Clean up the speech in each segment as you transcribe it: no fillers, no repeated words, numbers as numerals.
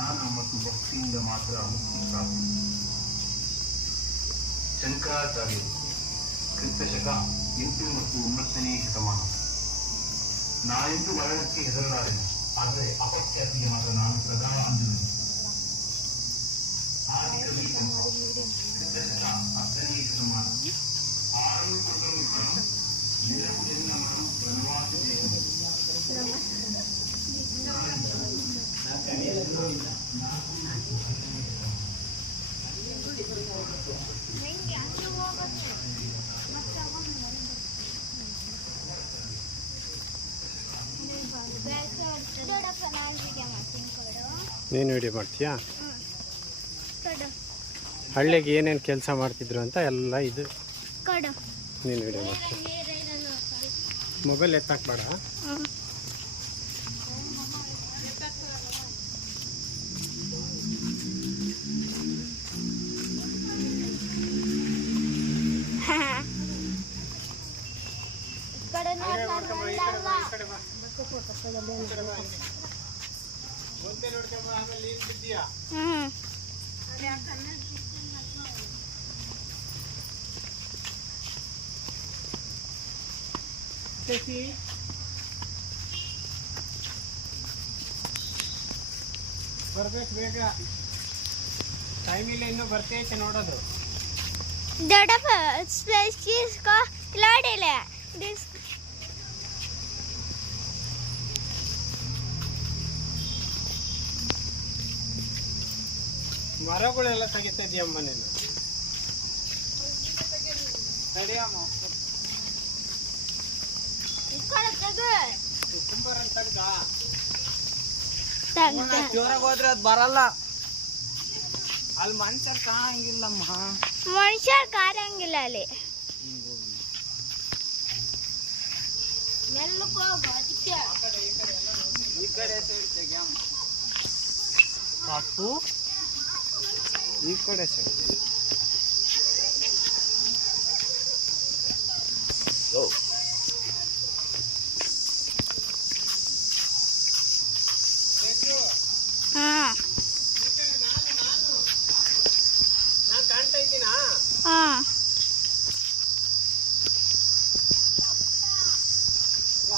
ಜ್ಞಾನ ಮತ್ತು ಭಕ್ತಿಯಿಂದ ಮಾತ್ರ ಮುಕ್ತಿ ಪ್ರಾಪ್ತಿ. ಶಂಕರಾಚಾರ್ಯರು ಕ್ರಿಸ್ತಶಕ 8 ಮತ್ತು 9ನೇ ಶತಮಾನ. ನಾನೆಂದು ಮರಣಕ್ಕೆ ಹೆದರಲಾರೆನು, ಆದರೆ ಅಪಖ್ಯಾತಿಗೆ ಮಾತ್ರ ನಾನು ಸದಾ ಅಂಜುವೆನು. ಆದಿಕವಿ ಚಂಪ ಕ್ರಿಸ್ತಶಕ 10ನೇ ಶತಮಾನ. ಆರು ಕುಟುಂಬಗಳು ನಿಲವು ಎನ್ನವರು ವನವಾಸಿದ್ದೇನೆ. ನೀನು ವಿಡಿಯೋ ಮಾಡ್ತೀಯಾ? ಹಳ್ಳಿಗೆ ಏನೇನು ಕೆಲಸ ಮಾಡ್ತಿದ್ರು ಅಂತ ಎಲ್ಲ ಇದು ನೀನು ವಿಡಿಯೋ ಮಾಡ್ತೀಯ. ಮೊಬೈಲ್ ಎತ್ತಾಕ್ಬೇಡ. ಬರ್ಬೇಕು ಬೇಗ, ಟೈಮ್ ಇಲ್ಲ, ಇನ್ನೂ ಬರ್ತೈತೆ ನೋಡೋದು. ಮರಗಳೆಲ್ಲ ತೆಗಿತಾ ಇದೆಯಮ್ಮ ನೀನು. ತಡಿಯಮ್ಮ, ಕುಂಬಾರಲ್ಲಿ ತೆಗ್ದ ಜೋರಾಗಿ ಹೋದ್ರೆ ಅದು ಬರಲ್ಲ. ಅಲ್ಲಿ ಮನುಷ್ಯರ್ ಕಾಣಂಗಿಲ್ಲಮ್ಮ, ಮನುಷ್ಯರ್ ಕಾಣಂಗಿಲ್ಲ ಅಲ್ಲಿ. ಈ ಕಡೆ ಸೈಡ್ ತೆಗಿಯಮ್ಮ, ಸಾಕು ಈ ಕಡೆ ಸೈಡ್. ನಾನು ಕಾಣ್ತಾ ಇದ್ದೀನಾ?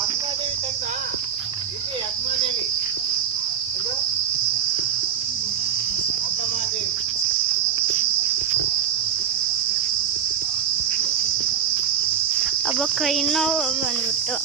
ಅಕ್ಮಾದೇವಿ ತೆಗ್ದ ಇಲ್ಲಿ, ಅಕ್ಮಾದೇವಿ ಇದು ಅಕ್ಕಮಾದೇವಿ. ಅಬ್ಬಕ್ಕ ಇನ್ನೂ ಬಂದ್ಬಿಟ್ಟು